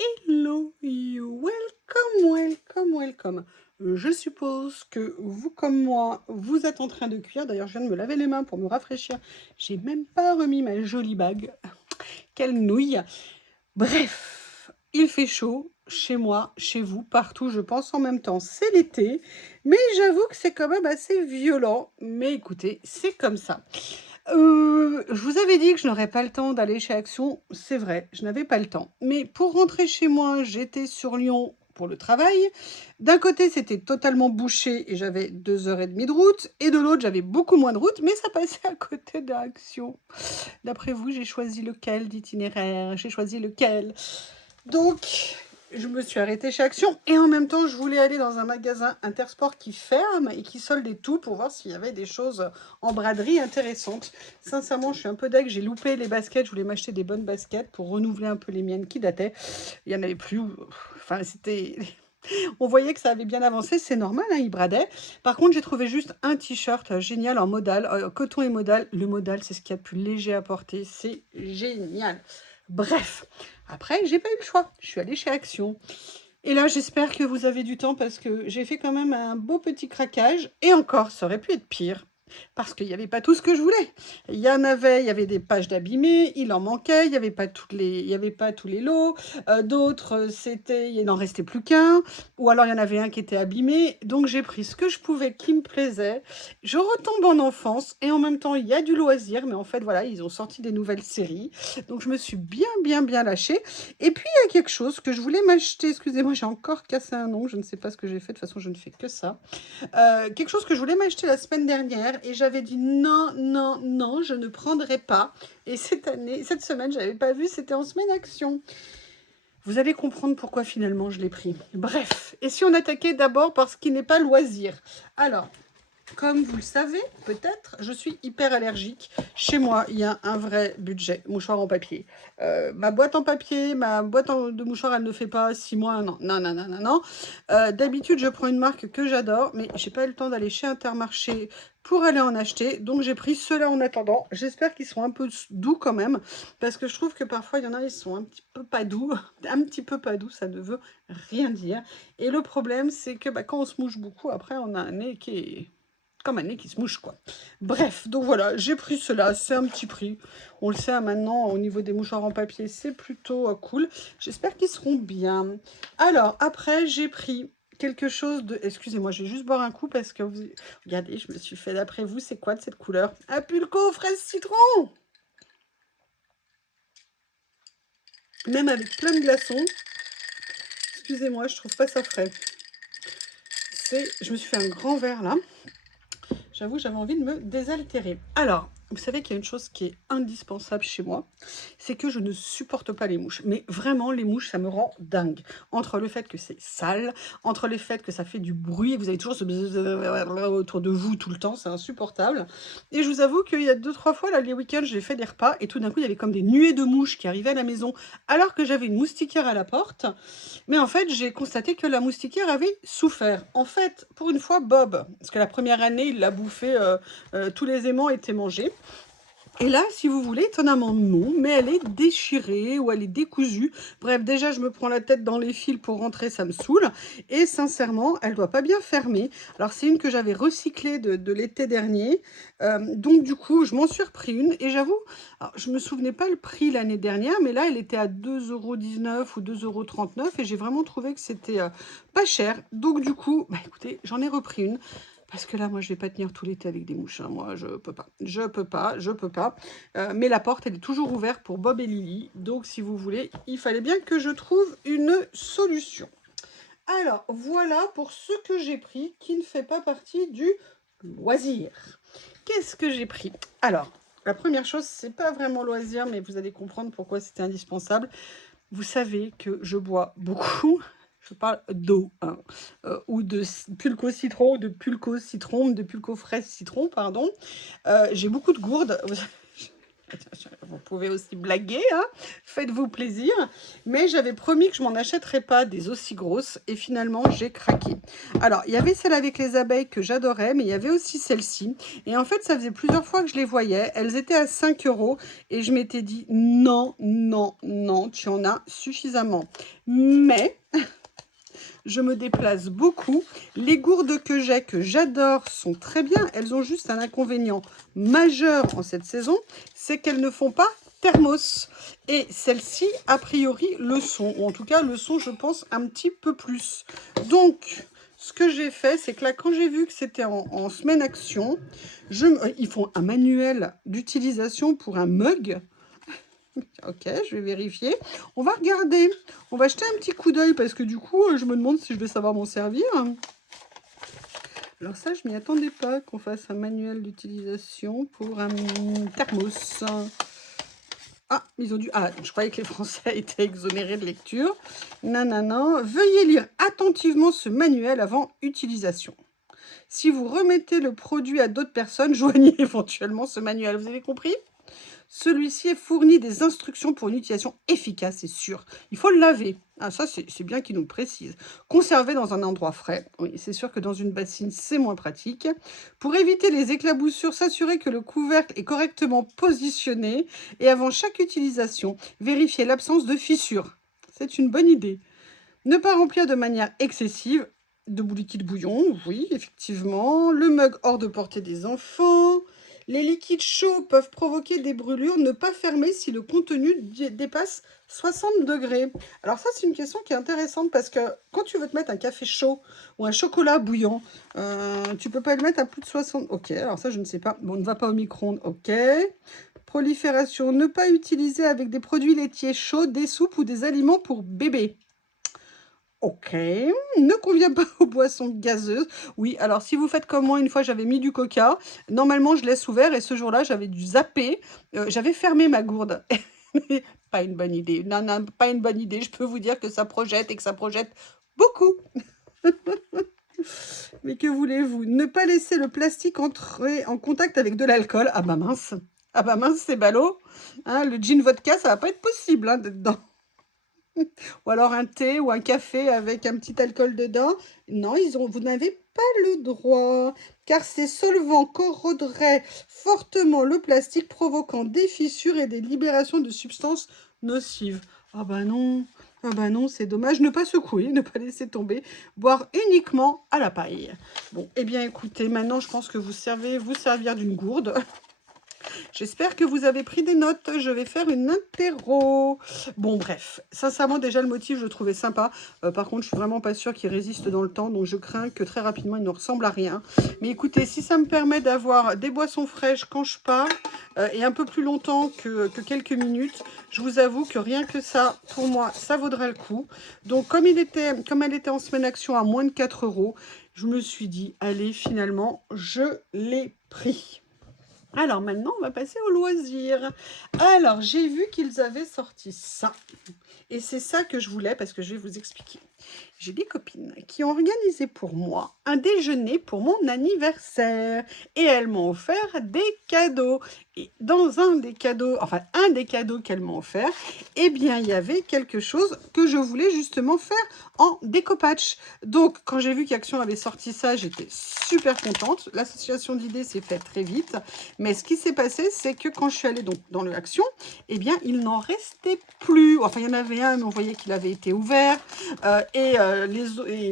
Hello, you, welcome, welcome, welcome. Je suppose que vous, comme moi, vous êtes en train de cuire. D'ailleurs, je viens de me laver les mains pour me rafraîchir. J'ai même pas remis ma jolie bague. Quelle nouille. Bref, il fait chaud chez moi, chez vous, partout, je pense en même temps. C'est l'été, mais j'avoue que c'est quand même assez violent. Mais écoutez, c'est comme ça. Je vous avais dit que je n'aurais pas le temps d'aller chez Action. C'est vrai, je n'avais pas le temps. Mais pour rentrer chez moi, j'étais sur Lyon pour le travail. D'un côté, c'était totalement bouché et j'avais 2 heures et demie de route. Et de l'autre, j'avais beaucoup moins de route, mais ça passait à côté d'Action. D'après vous, j'ai choisi lequel d'itinéraire? J'ai choisi lequel? Donc, je me suis arrêtée chez Action et en même temps, je voulais aller dans un magasin Intersport qui ferme et qui soldait tout pour voir s'il y avait des choses en braderie intéressantes. Sincèrement, je suis un peu deg, j'ai loupé les baskets, je voulais m'acheter des bonnes baskets pour renouveler un peu les miennes qui dataient. Il n'y en avait plus, enfin c'était... On voyait que ça avait bien avancé, c'est normal, hein, il bradait. Par contre, j'ai trouvé juste un t-shirt génial en modal, coton et modal. Le modal, c'est ce qu'il y a de plus léger à porter, c'est génial. Bref, après, j'ai pas eu le choix. Je suis allée chez Action. Et là, j'espère que vous avez du temps parce que j'ai fait quand même un beau petit craquage. Et encore, ça aurait pu être pire. Parce qu'il n'y avait pas tout ce que je voulais. Il y avait des pages d'abîmés, il en manquait, il y avait pas tous les lots. D'autres, il n'en restait plus qu'un. Ou alors il y en avait un qui était abîmé. Donc j'ai pris ce que je pouvais qui me plaisait. Je retombe en enfance et en même temps, il y a du loisir. Mais en fait, voilà, ils ont sorti des nouvelles séries. Donc je me suis bien lâchée. Et puis, il y a quelque chose que je voulais m'acheter. Excusez-moi, j'ai encore cassé un ongle. Je ne sais pas ce que j'ai fait. De toute façon, je ne fais que ça. Quelque chose que je voulais m'acheter la semaine dernière. Et j'avais dit non, non, non, je ne prendrai pas. Et cette semaine, je n'avais pas vu. C'était en semaine action. Vous allez comprendre pourquoi finalement je l'ai pris. Bref. Et si on attaquait d'abord par ce qui n'est pas loisir? Alors, comme vous le savez, peut-être, je suis hyper allergique. Chez moi, il y a un vrai budget mouchoir en papier. Ma boîte en papier, de mouchoirs, elle ne fait pas 6 mois, un an. Non, non, non, non, non. D'habitude, je prends une marque que j'adore, mais j'ai pas eu le temps d'aller chez Intermarché pour aller en acheter. Donc, j'ai pris ceux-là en attendant. J'espère qu'ils sont un peu doux quand même, parce que je trouve que parfois, il y en a, ils sont un petit peu pas doux. Un petit peu pas doux, ça ne veut rien dire. Et le problème, c'est que quand on se mouche beaucoup, après, on a un nez qui est comme un nez qui se mouche, quoi. Bref, donc voilà, j'ai pris cela, c'est un petit prix. On le sait maintenant, au niveau des mouchoirs en papier, c'est plutôt cool. J'espère qu'ils seront bien. Alors, après, j'ai pris quelque chose de... Excusez-moi, je vais juste boire un coup parce que... Regardez, je me suis fait d'après vous, c'est quoi de cette couleur? Un pulco fraise citron! Même avec plein de glaçons. Excusez-moi, je trouve pas ça frais. Je me suis fait un grand verre, là. J'avoue, j'avais envie de me désaltérer. Alors, vous savez qu'il y a une chose qui est indispensable chez moi, c'est que je ne supporte pas les mouches. Mais vraiment, les mouches, ça me rend dingue. Entre le fait que c'est sale, entre le fait que ça fait du bruit, et vous avez toujours ce bzzz autour de vous tout le temps, c'est insupportable. Et je vous avoue qu'il y a 2-3 fois, là, les week-ends, j'ai fait des repas, et tout d'un coup, il y avait comme des nuées de mouches qui arrivaient à la maison, alors que j'avais une moustiquaire à la porte. Mais en fait, j'ai constaté que la moustiquaire avait souffert. En fait, pour une fois, Bob, parce que la première année, il l'a bouffé, tous les aimants étaient mangés. Et là, si vous voulez, étonnamment non, mais elle est déchirée ou elle est décousue. Bref, déjà, je me prends la tête dans les fils pour rentrer, ça me saoule. Et sincèrement, elle doit pas bien fermer. Alors, c'est une que j'avais recyclée de l'été dernier. Donc, du coup, je m'en suis repris une. Et j'avoue, je me souvenais pas le prix l'année dernière, mais là, elle était à 2,19 € ou 2,39 € et j'ai vraiment trouvé que c'était pas cher. Donc, du coup, bah, écoutez, j'en ai repris une. Parce que là, moi, je vais pas tenir tout l'été avec des mouches. Hein. Moi, je peux pas. Je peux pas, je peux pas. Mais la porte, elle est toujours ouverte pour Bob et Lily. Donc, si vous voulez, il fallait bien que je trouve une solution. Alors, voilà pour ce que j'ai pris qui ne fait pas partie du loisir. Qu'est-ce que j'ai pris? Alors, la première chose, c'est pas vraiment loisir, mais vous allez comprendre pourquoi c'était indispensable. Vous savez que je bois beaucoup. Je parle d'eau, hein, ou de pulco citron, de pulco fraise citron, pardon. J'ai beaucoup de gourdes. Vous pouvez aussi blaguer, hein, faites-vous plaisir. Mais j'avais promis que je m'en achèterais pas des aussi grosses et finalement j'ai craqué. Alors, il y avait celle avec les abeilles que j'adorais, mais il y avait aussi celle-ci. Et en fait, ça faisait plusieurs fois que je les voyais. Elles étaient à 5 euros et je m'étais dit non, non, non, tu en as suffisamment. Mais je me déplace beaucoup. Les gourdes que j'ai, que j'adore, sont très bien. Elles ont juste un inconvénient majeur en cette saison, c'est qu'elles ne font pas thermos. Et celles-ci, a priori, le sont. Ou en tout cas, le sont, je pense, un petit peu plus. Donc, ce que j'ai fait, c'est que là, quand j'ai vu que c'était en semaine action, ils font un manuel d'utilisation pour un mug. Ok, je vais vérifier. On va regarder. On va jeter un petit coup d'œil parce que du coup, je me demande si je vais savoir m'en servir. Alors ça, je m'y attendais pas qu'on fasse un manuel d'utilisation pour un thermos. Ah, ils ont dû... Ah, je croyais que les Français étaient exonérés de lecture. Non, non, non. Veuillez lire attentivement ce manuel avant utilisation. Si vous remettez le produit à d'autres personnes, joignez éventuellement ce manuel. Vous avez compris ? Celui-ci est fourni des instructions pour une utilisation efficace et sûre. Il faut le laver. Ah, ça, c'est bien qu'il nous le précise. Conserver dans un endroit frais. Oui, c'est sûr que dans une bassine, c'est moins pratique. Pour éviter les éclaboussures, s'assurer que le couvercle est correctement positionné. Et avant chaque utilisation, vérifier l'absence de fissures. C'est une bonne idée. Ne pas remplir de manière excessive de liquide bouillon, oui, effectivement. Le mug hors de portée des enfants. Les liquides chauds peuvent provoquer des brûlures. Ne pas fermer si le contenu dépasse 60 degrés. Alors ça, c'est une question qui est intéressante parce que quand tu veux te mettre un café chaud ou un chocolat bouillant, tu peux pas le mettre à plus de 60. Ok, alors ça, je ne sais pas. Bon, on ne va pas au micro-ondes. Ok. Prolifération. Ne pas utiliser avec des produits laitiers chauds, des soupes ou des aliments pour bébé. Ok, ne convient pas aux boissons gazeuses. Oui, alors si vous faites comme moi, une fois j'avais mis du coca. Normalement, je laisse ouvert et ce jour-là, j'avais dû zapper. J'avais fermé ma gourde. Pas une bonne idée. Non, non, pas une bonne idée. Je peux vous dire que ça projette et que ça projette beaucoup. Mais que voulez-vous? Ne pas laisser le plastique entrer en contact avec de l'alcool. Ah bah mince. Ah bah mince, c'est ballot. Hein, le gin vodka, ça va pas être possible hein, dedans. Ou alors un thé ou un café avec un petit alcool dedans. Non, vous n'avez pas le droit, car ces solvants corroderaient fortement le plastique, provoquant des fissures et des libérations de substances nocives. Ah bah non, c'est dommage. Ne pas secouer, ne pas laisser tomber. Boire uniquement à la paille. Bon, eh bien écoutez, maintenant je pense que vous savez vous servir d'une gourde. J'espère que vous avez pris des notes. Je vais faire une interro. Bon, bref. Sincèrement, déjà, le motif, je le trouvais sympa. Par contre, je suis vraiment pas sûre qu'il résiste dans le temps. Donc, je crains que très rapidement, il ne ressemble à rien. Mais écoutez, si ça me permet d'avoir des boissons fraîches quand je pars et un peu plus longtemps que quelques minutes, je vous avoue que rien que ça, pour moi, ça vaudrait le coup. Donc, comme elle était en semaine action à moins de 4 euros, je me suis dit, allez, finalement, je l'ai pris. Alors maintenant, on va passer au loisir. Alors, j'ai vu qu'ils avaient sorti ça. Et c'est ça que je voulais parce que je vais vous expliquer. J'ai des copines qui ont organisé pour moi un déjeuner pour mon anniversaire. Et elles m'ont offert des cadeaux. Et dans un des cadeaux qu'elles m'ont offert, eh bien, il y avait quelque chose que je voulais justement faire en découpage. Donc, quand j'ai vu qu'Action avait sorti ça, j'étais super contente. L'association d'idées s'est faite très vite. Mais ce qui s'est passé, c'est que quand je suis allée donc dans le Action, eh bien, il n'en restait plus. Enfin, il y en avait un, mais on voyait qu'il avait été ouvert. Et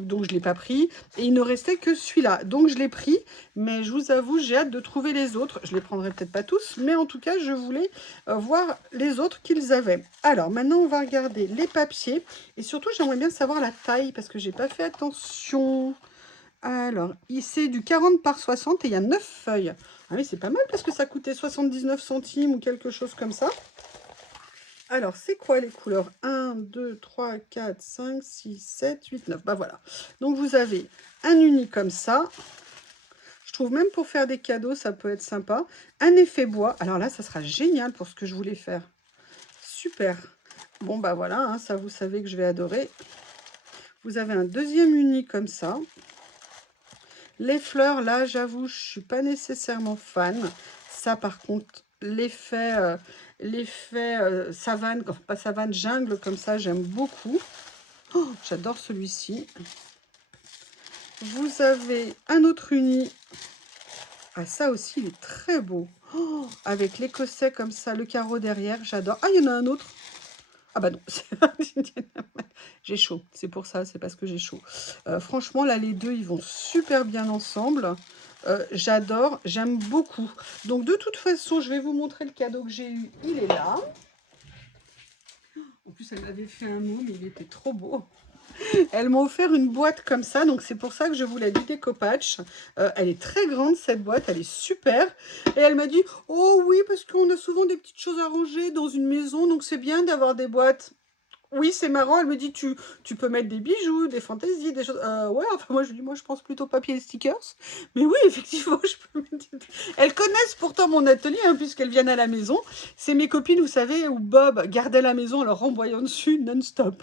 donc, je ne l'ai pas pris. Et il ne restait que celui-là. Donc, je l'ai pris. Mais je vous avoue, j'ai hâte de trouver les autres. Je ne les prendrai peut-être pas tous. Mais en tout cas, je voulais voir les autres qu'ils avaient. Alors, maintenant, on va regarder les papiers. Et surtout, j'aimerais bien savoir la taille parce que je n'ai pas fait attention. Alors, c'est du 40 par 60 et il y a 9 feuilles. Ah oui, c'est pas mal parce que ça coûtait 79 centimes ou quelque chose comme ça. Alors, c'est quoi les couleurs? 1, 2, 3, 4, 5, 6, 7, 8, 9. Bah voilà. Donc, vous avez un uni comme ça. Je trouve même pour faire des cadeaux, ça peut être sympa. Un effet bois. Alors là, ça sera génial pour ce que je voulais faire. Super. Bon, bah voilà, hein, ça, vous savez que je vais adorer. Vous avez un deuxième uni comme ça. Les fleurs, là, j'avoue, je ne suis pas nécessairement fan. Ça, par contre, l'effet savane, enfin, pas savane, jungle comme ça, j'aime beaucoup. Oh, j'adore celui-ci. Vous avez un autre uni. Ah, ça aussi, il est très beau. Oh, avec l'écossais comme ça, le carreau derrière, j'adore. Ah, il y en a un autre. Ah bah non, j'ai chaud, c'est pour ça, c'est parce que j'ai chaud. Franchement, là, les deux, ils vont super bien ensemble. J'adore, j'aime beaucoup. Donc, de toute façon, je vais vous montrer le cadeau que j'ai eu. Il est là. En plus, elle m'avait fait un mot, mais il était trop beau. Elle m'a offert une boîte comme ça, donc c'est pour ça que je vous l'ai dit, Décopatch. Elle est très grande, cette boîte, elle est super. Et elle m'a dit, oh oui, parce qu'on a souvent des petites choses à ranger dans une maison, donc c'est bien d'avoir des boîtes. Oui, c'est marrant, elle me dit, tu peux mettre des bijoux, des fantaisies, des choses... ouais, enfin moi je lui dis, moi je pense plutôt papier et stickers. Mais oui, effectivement, je peux mettre... Elles connaissent pourtant mon atelier, hein, puisqu'elles viennent à la maison. C'est mes copines, vous savez, où Bob gardait la maison en leur renvoyant dessus non-stop.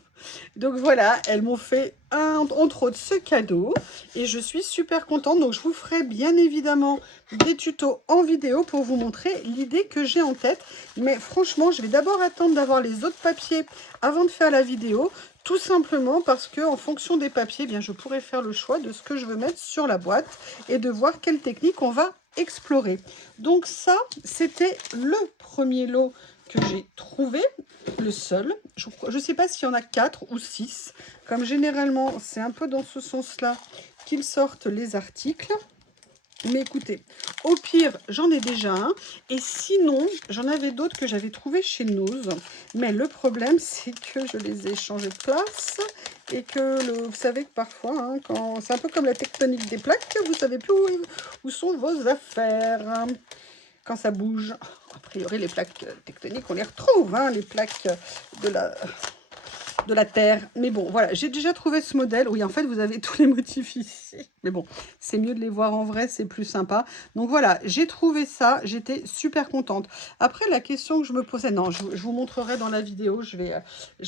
Donc voilà, elles m'ont fait entre autres ce cadeau et je suis super contente. Donc je vous ferai bien évidemment des tutos en vidéo pour vous montrer l'idée que j'ai en tête. Mais franchement, je vais d'abord attendre d'avoir les autres papiers avant de faire la vidéo. Tout simplement parce que en fonction des papiers, eh bien, je pourrais faire le choix de ce que je veux mettre sur la boîte et de voir quelle technique on va explorer. Donc ça, c'était le premier lot que j'ai trouvé, le seul. Je ne sais pas s'il y en a 4 ou 6. Comme généralement, c'est un peu dans ce sens-là qu'ils sortent les articles. Mais écoutez, au pire, j'en ai déjà un. Et sinon, j'en avais d'autres que j'avais trouvés chez Nose. Mais le problème, c'est que je les ai changés de place. Et que, vous savez que parfois, hein, quand c'est un peu comme la tectonique des plaques, vous savez plus où sont vos affaires quand ça bouge. A priori, les plaques tectoniques, on les retrouve, hein, les plaques de la Terre. Mais bon, voilà, j'ai déjà trouvé ce modèle. Oui, en fait, vous avez tous les motifs ici. Mais bon, c'est mieux de les voir en vrai, c'est plus sympa. Donc voilà, j'ai trouvé ça, j'étais super contente. Après, la question que je me posais, non, je vous montrerai dans la vidéo. Je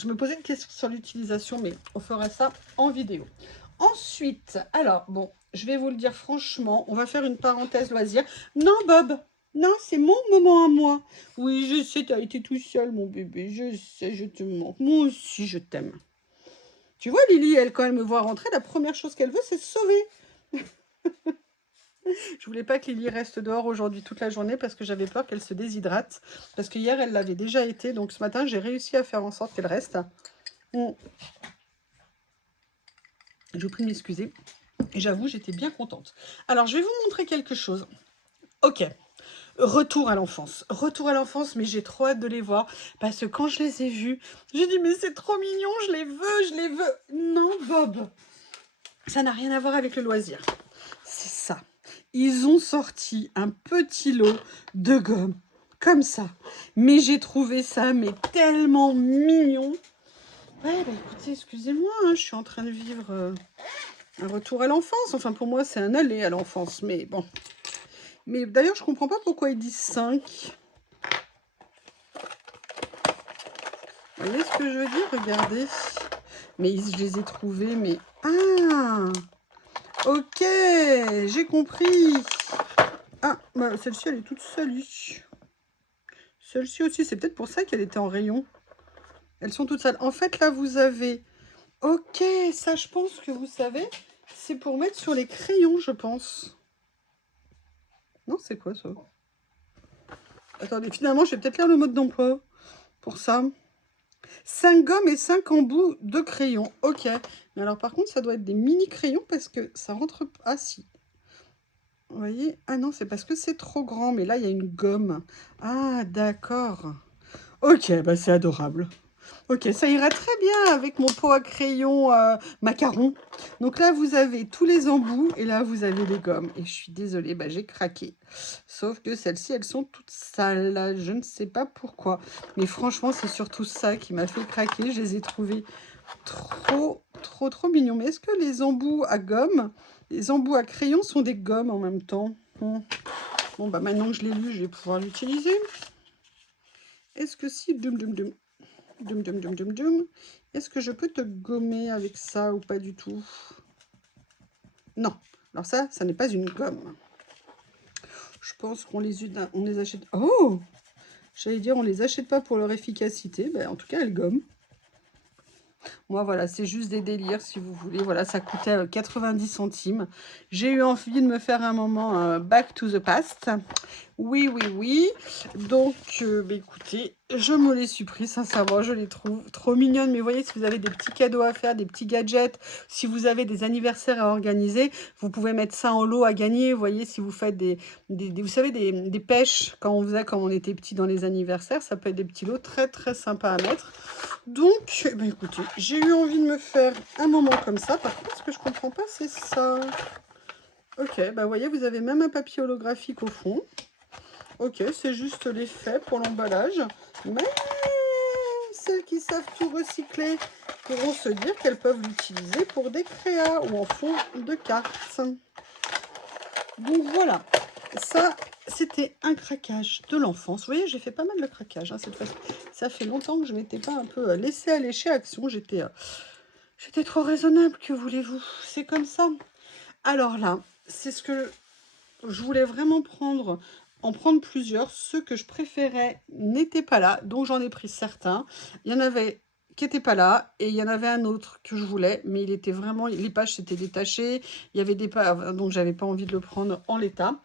me posais une question sur l'utilisation, mais on fera ça en vidéo. Ensuite, alors, bon, je vais vous le dire franchement, on va faire une parenthèse loisir. Non, Bob, non, c'est mon moment à moi. Oui, je sais, t'as été tout seul, mon bébé. Je sais, je te manque. Moi aussi, je t'aime. Tu vois, Lily, elle, quand elle me voit rentrer, la première chose qu'elle veut, c'est se sauver. Je voulais pas que Lily reste dehors aujourd'hui toute la journée parce que j'avais peur qu'elle se déshydrate. Parce que hier, elle l'avait déjà été. Donc ce matin, j'ai réussi à faire en sorte qu'elle reste. Je vous prie de m'excuser. Et j'avoue, j'étais bien contente. Alors, je vais vous montrer quelque chose. Ok. Retour à l'enfance. Retour à l'enfance, mais j'ai trop hâte de les voir. Parce que quand je les ai vus, j'ai dit, mais c'est trop mignon, je les veux, je les veux. Non, Bob. Ça n'a rien à voir avec le loisir. C'est ça. Ils ont sorti un petit lot de gomme. Comme ça. Mais j'ai trouvé ça, mais tellement mignon. Ouais, bah écoutez, excusez-moi, hein, je suis en train de vivre un retour à l'enfance. Enfin, pour moi, c'est un aller à l'enfance, mais bon. Mais d'ailleurs, je comprends pas pourquoi ils disent 5. Vous voyez ce que je veux dire? Regardez. Mais je les ai trouvés, mais... Ah! Ok, j'ai compris. Ah, bah, celle-ci, elle est toute seule. Celle-ci aussi, c'est peut-être pour ça qu'elle était en rayon. Elles sont toutes seules. En fait, là, vous avez... Ok, ça, je pense que vous savez, c'est pour mettre sur les crayons, je pense. Non, c'est quoi, ça? Attendez, finalement, je vais peut-être lire le mode d'emploi pour ça. 5 gommes et 5 embouts de crayons. Ok. Mais alors, par contre, ça doit être des mini crayons parce que ça rentre... Ah, si. Vous voyez? Ah non, c'est parce que c'est trop grand. Mais là, il y a une gomme. Ah, d'accord. Ok, bah c'est adorable. Ok, ça ira très bien avec mon pot à crayon macaron. Donc là, vous avez tous les embouts et là, vous avez les gommes. Et je suis désolée, bah, j'ai craqué. Sauf que celles-ci, elles sont toutes sales. Je ne sais pas pourquoi. Mais franchement, c'est surtout ça qui m'a fait craquer. Je les ai trouvées trop mignons. Mais est-ce que les embouts à gomme, les embouts à crayon sont des gommes en même temps? Bon, bah maintenant que je l'ai lu, je vais pouvoir l'utiliser. Est-ce que si... Est-ce que je peux te gommer avec ça ou pas du tout? Non. Alors ça n'est pas une gomme. Je pense qu'on on les achète... Oh! J'allais dire, on les achète pas pour leur efficacité. Ben, en tout cas, elles gomment. Moi, voilà, c'est juste des délires, si vous voulez. Voilà, ça coûtait 90 centimes. J'ai eu envie de me faire un moment back to the past. Oui, oui, oui. Donc, bah, écoutez, je me les suis pris, sincèrement, je les trouve trop mignonnes. Mais vous voyez, si vous avez des petits cadeaux à faire, des petits gadgets, si vous avez des anniversaires à organiser, vous pouvez mettre ça en lot à gagner. Vous voyez, si vous faites vous savez, des pêches, quand on faisait, quand on était petit dans les anniversaires, ça peut être des petits lots très, très sympas à mettre. Donc, bah, écoutez, j'ai eu envie de me faire un moment comme ça. Par contre, ce que je comprends pas, c'est ça. Ok, bah vous voyez, vous avez même un papier holographique au fond. Ok, c'est juste l'effet pour l'emballage. Mais celles qui savent tout recycler pourront se dire qu'elles peuvent l'utiliser pour des créas ou en fond de cartes. Donc voilà, ça c'était un craquage de l'enfance. Vous voyez, j'ai fait pas mal de craquage cette fois-ci. Ça fait longtemps que je m'étais pas un peu laissée aller chez Action. J'étais trop raisonnable, que voulez-vous? C'est comme ça. Alors là, c'est ce que je voulais vraiment en prendre plusieurs. Ceux que je préférais n'étaient pas là, donc j'en ai pris certains. Il y en avait qui n'étaient pas là, et il y en avait un autre que je voulais, mais il était vraiment, les pages s'étaient détachées, il y avait des pages, donc j'avais pas envie de le prendre en l'état.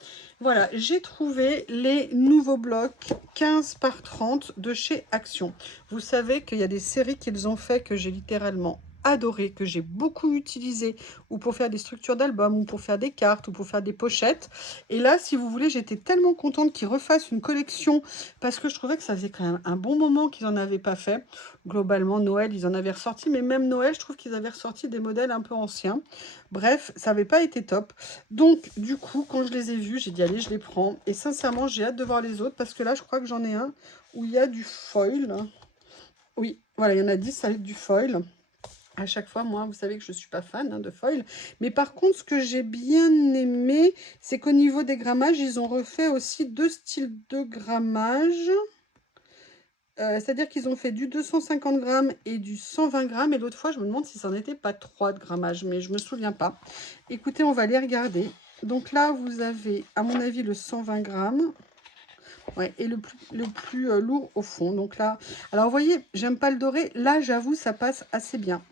Voilà, j'ai trouvé les nouveaux blocs 15 par 30 de chez Action. Vous savez qu'il y a des séries qu'ils ont fait que j'ai littéralement adoré, que j'ai beaucoup utilisé, ou pour faire des structures d'albums, ou pour faire des cartes, ou pour faire des pochettes. Et là, si vous voulez, j'étais tellement contente qu'ils refassent une collection, parce que je trouvais que ça faisait quand même un bon moment qu'ils n'en avaient pas fait. Globalement, Noël, ils en avaient ressorti, mais même Noël, je trouve qu'ils avaient ressorti des modèles un peu anciens. Bref, ça n'avait pas été top. Donc, du coup, quand je les ai vus, j'ai dit, allez, je les prends. Et sincèrement, j'ai hâte de voir les autres, parce que là, je crois que j'en ai un où il y a du foil. Oui, voilà, il y en a 10 avec du foil. À chaque fois, moi, vous savez que je ne suis pas fan de foil. Mais par contre, ce que j'ai bien aimé, c'est qu'au niveau des grammages, ils ont refait aussi deux styles de grammage. C'est-à-dire qu'ils ont fait du 250 grammes et du 120 grammes. Et l'autre fois, je me demande si ça n'était pas 3 de grammage, mais je ne me souviens pas. Écoutez, on va les regarder. Donc là, vous avez, à mon avis, le 120 grammes. Ouais, et le plus lourd au fond. Donc là, alors vous voyez, j'aime pas le doré. Là, j'avoue, ça passe assez bien.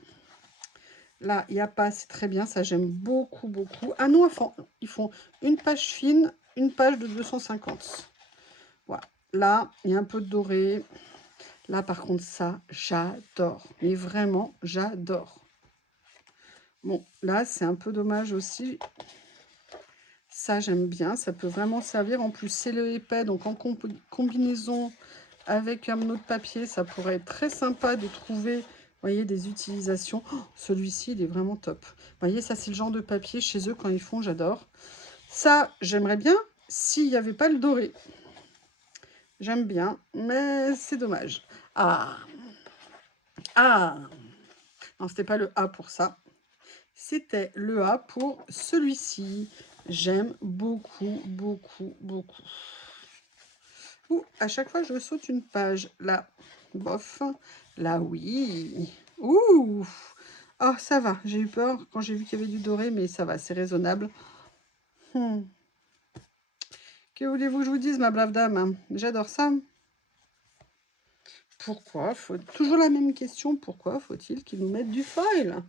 Là, il n'y a pas, c'est très bien, ça j'aime beaucoup, beaucoup. Ah non, ils font une page fine, une page de 250. Voilà. Là, il y a un peu de doré. Là, par contre, ça, j'adore. Mais vraiment, j'adore. Bon, là, c'est un peu dommage aussi. Ça, j'aime bien. Ça peut vraiment servir. En plus, c'est le épais. Donc, en combinaison avec un autre papier, ça pourrait être très sympa de trouver, vous voyez, des utilisations. Oh, celui-ci, il est vraiment top. Vous voyez, ça, c'est le genre de papier chez eux quand ils font, j'adore. Ça, j'aimerais bien s'il n'y avait pas le doré. J'aime bien, mais c'est dommage. Ah, ah, non, c'était pas le A pour ça. C'était le A pour celui-ci. J'aime beaucoup, beaucoup, beaucoup. Ouh, à chaque fois, je saute une page. Là, bof. Là, oui. Ouh. Oh, ça va. J'ai eu peur quand j'ai vu qu'il y avait du doré, mais ça va, c'est raisonnable. Que voulez-vous que je vous dise, ma brave dame? J'adore ça. Pourquoi toujours la même question, pourquoi faut-il qu'ils nous mettent du foil?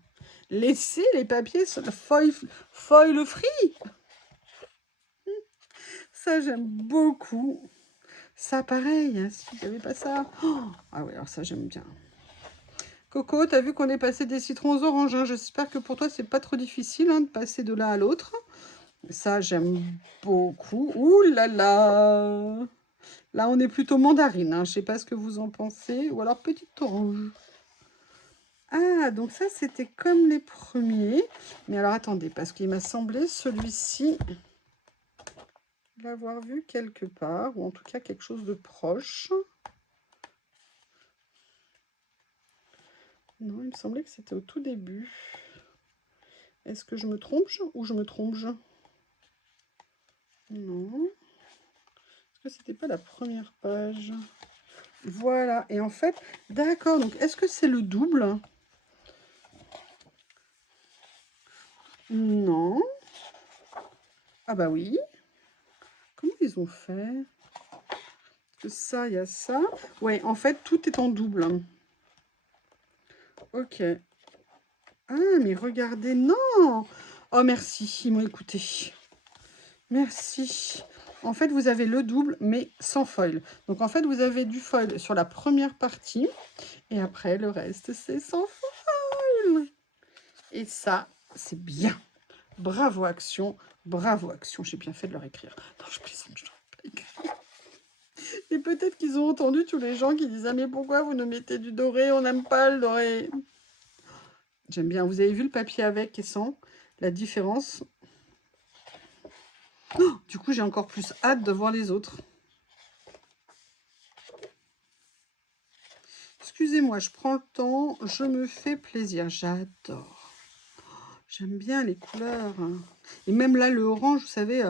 Laissez les papiers sur le foil free. Ça, j'aime beaucoup. Ça, pareil, hein, s'il n'y avait pas ça. Oh, ah oui, alors ça, j'aime bien. Coco, t'as vu qu'on est passé des citrons aux oranges, hein. J'espère que pour toi, c'est pas trop difficile de passer de l'un à l'autre. Ça, j'aime beaucoup. Ouh là là! Là, on est plutôt mandarine. Je sais pas ce que vous en pensez. Ou alors petite orange. Ah, donc ça, c'était comme les premiers. Mais alors, attendez, parce qu'il m'a semblé celui-ci l'avoir vu quelque part. Ou en tout cas, quelque chose de proche. Non, il me semblait que c'était au tout début. Est-ce que je me trompe ou je me trompe? Non. Est-ce que c'était pas la première page? Voilà. Et en fait, d'accord. Donc, est-ce que c'est le double? Non. Ah bah oui. Comment ils ont fait? Que ça, il y a ça. Ouais, en fait, tout est en double. Ok. Ah, mais regardez, non! Oh, merci, ils m'ont écouté. Merci. En fait, vous avez le double, mais sans foil. Donc, en fait, vous avez du foil sur la première partie. Et après, le reste, c'est sans foil. Et ça, c'est bien. Bravo, Action. Bravo, Action. J'ai bien fait de leur écrire. Non, je plaisante, je leur ai pas écrit. Et peut-être qu'ils ont entendu tous les gens qui disent « Ah, mais pourquoi vous nous mettez du doré? On n'aime pas le doré. » J'aime bien. Vous avez vu le papier avec et sans? La différence. Oh, du coup, j'ai encore plus hâte de voir les autres. Excusez-moi, je prends le temps. Je me fais plaisir. J'adore. J'aime bien les couleurs. Et même là, le orange, vous savez...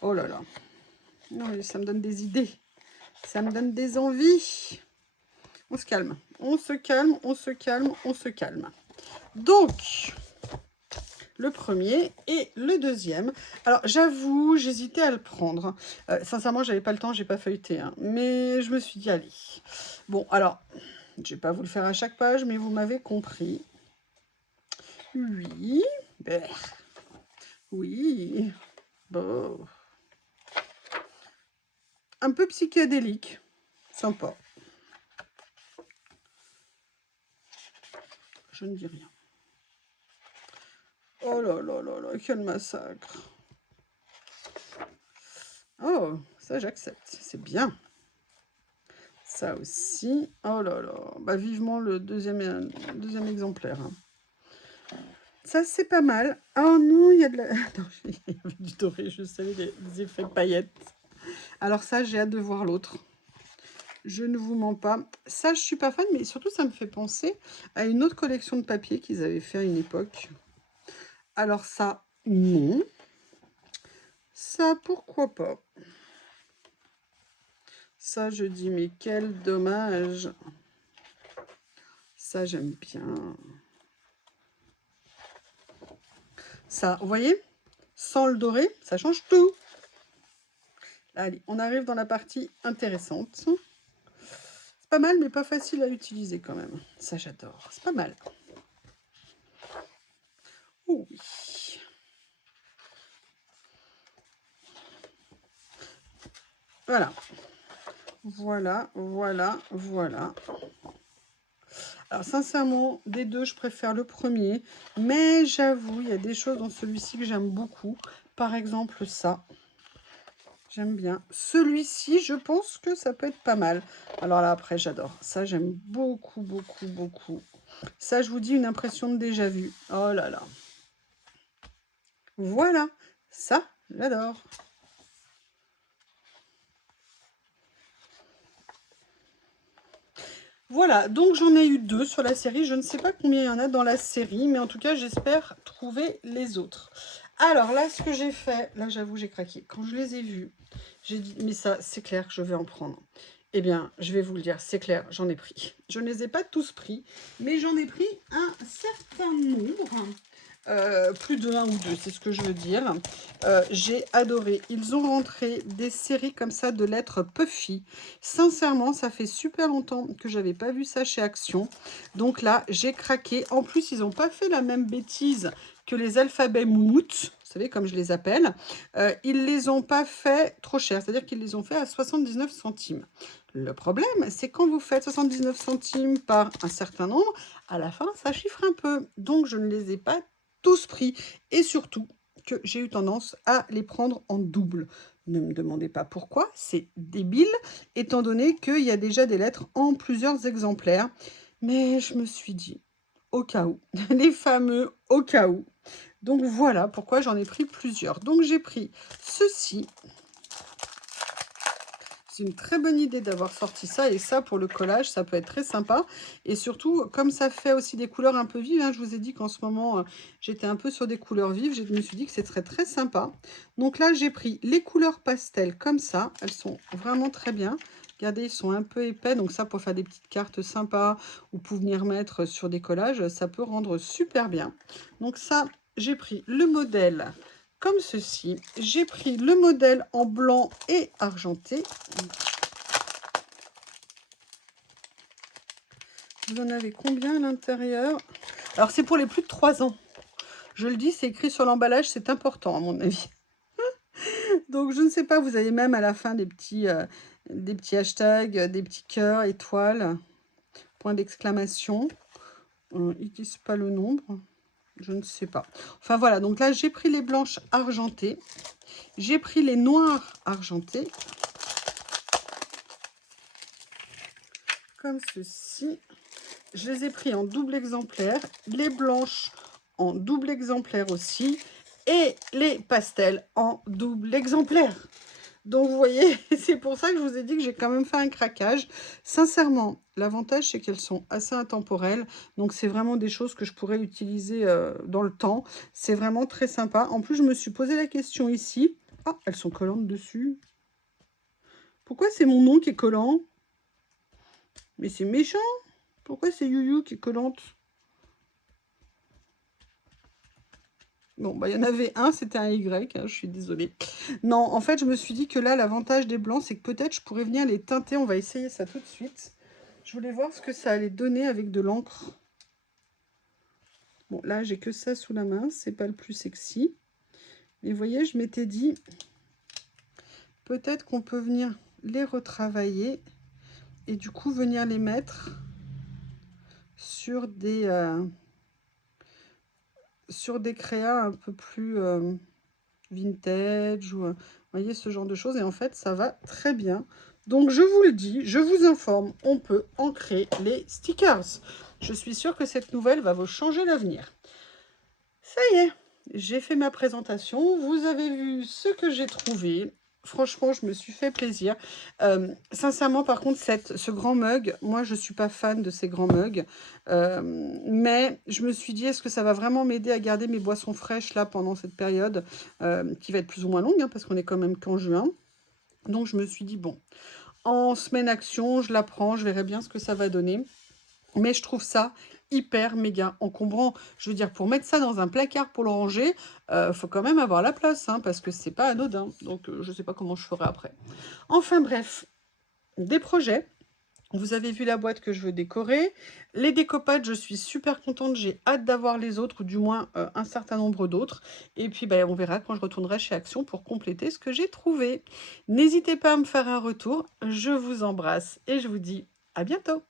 Oh là là. Non, mais ça me donne des idées. Ça me donne des envies. On se calme. On se calme, on se calme, on se calme. Donc, le premier et le deuxième. Alors, j'avoue, j'hésitais à le prendre. Sincèrement, j'avais pas le temps, j'ai pas feuilleté. Hein. Mais je me suis dit, allez. Bon, alors, je vais pas vous le faire à chaque page, mais vous m'avez compris. Oui. Oui. Bon. Un peu psychédélique. Sympa. Je ne dis rien. Oh là là là là, quel massacre. Oh, ça j'accepte, c'est bien. Ça aussi. Oh là là, bah vivement le deuxième exemplaire. Hein. Ça c'est pas mal. Oh non, il y a de la... Non, il y avait du doré, je savais, des effets paillettes. Alors ça, j'ai hâte de voir l'autre. Je ne vous mens pas. Ça, je suis pas fan, mais surtout, ça me fait penser à une autre collection de papier qu'ils avaient fait à une époque. Alors ça, non. Ça, pourquoi pas? Ça, je dis, mais quel dommage. Ça, j'aime bien. Ça, vous voyez? Sans le doré, ça change tout. Allez, on arrive dans la partie intéressante. C'est pas mal, mais pas facile à utiliser quand même. Ça, j'adore. C'est pas mal. Oh oui. Voilà. Voilà, voilà, voilà. Alors, sincèrement, des deux, je préfère le premier. Mais j'avoue, il y a des choses dans celui-ci que j'aime beaucoup. Par exemple, ça. J'aime bien. Celui-ci, je pense que ça peut être pas mal. Alors là, après, j'adore. Ça, j'aime beaucoup, beaucoup, beaucoup. Ça, je vous dis, une impression de déjà vu. Oh là là. Voilà. Ça, j'adore. Voilà, donc j'en ai eu deux sur la série. Je ne sais pas combien il y en a dans la série, mais en tout cas, j'espère trouver les autres. Alors là, ce que j'ai fait, là, j'avoue, j'ai craqué. Quand je les ai vus, j'ai dit, mais ça, c'est clair que je vais en prendre. Eh bien, je vais vous le dire, c'est clair, j'en ai pris. Je ne les ai pas tous pris, mais j'en ai pris un certain nombre. Plus de un ou deux, c'est ce que je veux dire. J'ai adoré. Ils ont rentré des séries comme ça de lettres Puffy. Sincèrement, ça fait super longtemps que j'avais pas vu ça chez Action. Donc là, j'ai craqué. En plus, ils n'ont pas fait la même bêtise que les alphabets moumoutes. Vous savez, comme je les appelle. Ils les ont pas fait trop cher. C'est-à-dire qu'ils les ont fait à 79 centimes. Le problème, c'est quand vous faites 79 centimes par un certain nombre, à la fin, ça chiffre un peu. Donc, je ne les ai pas tous pris. Et surtout, que j'ai eu tendance à les prendre en double. Ne me demandez pas pourquoi, c'est débile, étant donné qu'il y a déjà des lettres en plusieurs exemplaires. Mais je me suis dit, au cas où, les fameux au cas où. Donc voilà pourquoi j'en ai pris plusieurs. Donc j'ai pris ceci. C'est une très bonne idée d'avoir sorti ça. Et ça, pour le collage, ça peut être très sympa. Et surtout, comme ça fait aussi des couleurs un peu vives, hein, je vous ai dit qu'en ce moment, j'étais un peu sur des couleurs vives. Je me suis dit que c'est très, très sympa. Donc là, j'ai pris les couleurs pastel comme ça. Elles sont vraiment très bien. Regardez, ils sont un peu épais. Donc ça, pour faire des petites cartes sympas ou pour venir mettre sur des collages, ça peut rendre super bien. Donc ça, j'ai pris le modèle comme ceci. J'ai pris le modèle en blanc et argenté. Vous en avez combien à l'intérieur? Alors, c'est pour les plus de 3 ans. Je le dis, c'est écrit sur l'emballage, c'est important à mon avis. Donc, je ne sais pas, vous avez même à la fin des petits hashtags, des petits cœurs, étoiles, point d'exclamation. Ils disent pas le nombre, je ne sais pas. Enfin, voilà, donc là, j'ai pris les blanches argentées. J'ai pris les noires argentées. Comme ceci. Je les ai pris en double exemplaire. Les blanches en double exemplaire aussi. Et les pastels en double exemplaire. Donc, vous voyez, c'est pour ça que je vous ai dit que j'ai quand même fait un craquage. Sincèrement, l'avantage, c'est qu'elles sont assez intemporelles. Donc, c'est vraiment des choses que je pourrais utiliser dans le temps. C'est vraiment très sympa. En plus, je me suis posé la question ici. Ah, elles sont collantes dessus. Pourquoi c'est mon nom qui est collant? Mais c'est méchant. Pourquoi c'est You qui est collante? Bon, bah, il y en avait un, c'était un Y, hein, je suis désolée. Non, en fait, je me suis dit que là, l'avantage des blancs, c'est que peut-être je pourrais venir les teinter. On va essayer ça tout de suite. Je voulais voir ce que ça allait donner avec de l'encre. Bon, là, j'ai que ça sous la main. C'est pas le plus sexy. Mais vous voyez, je m'étais dit, peut-être qu'on peut venir les retravailler et du coup, venir les mettre sur des créas un peu plus vintage ou vous voyez ce genre de choses, et en fait ça va très bien. Donc je vous le dis, je vous informe, on peut ancrer les stickers. Je suis sûre que cette nouvelle va vous changer l'avenir. Ça y est, j'ai fait ma présentation, vous avez vu ce que j'ai trouvé. Franchement, je me suis fait plaisir. Sincèrement, par contre, ce grand mug, moi, je ne suis pas fan de ces grands mugs. Mais je me suis dit, est-ce que ça va vraiment m'aider à garder mes boissons fraîches là pendant cette période qui va être plus ou moins longue, hein, parce qu'on est quand même qu'en juin. Donc, je me suis dit, bon, en semaine action, je la prends, je verrai bien ce que ça va donner. Mais je trouve ça hyper méga encombrant. Je veux dire, pour mettre ça dans un placard pour le ranger, faut quand même avoir la place, hein, parce que c'est pas anodin. Donc, je sais pas comment je ferai après. Enfin bref, des projets. Vous avez vu la boîte que je veux décorer. Les découpages, je suis super contente. J'ai hâte d'avoir les autres, ou du moins un certain nombre d'autres. Et puis, ben, on verra quand je retournerai chez Action pour compléter ce que j'ai trouvé. N'hésitez pas à me faire un retour. Je vous embrasse et je vous dis à bientôt.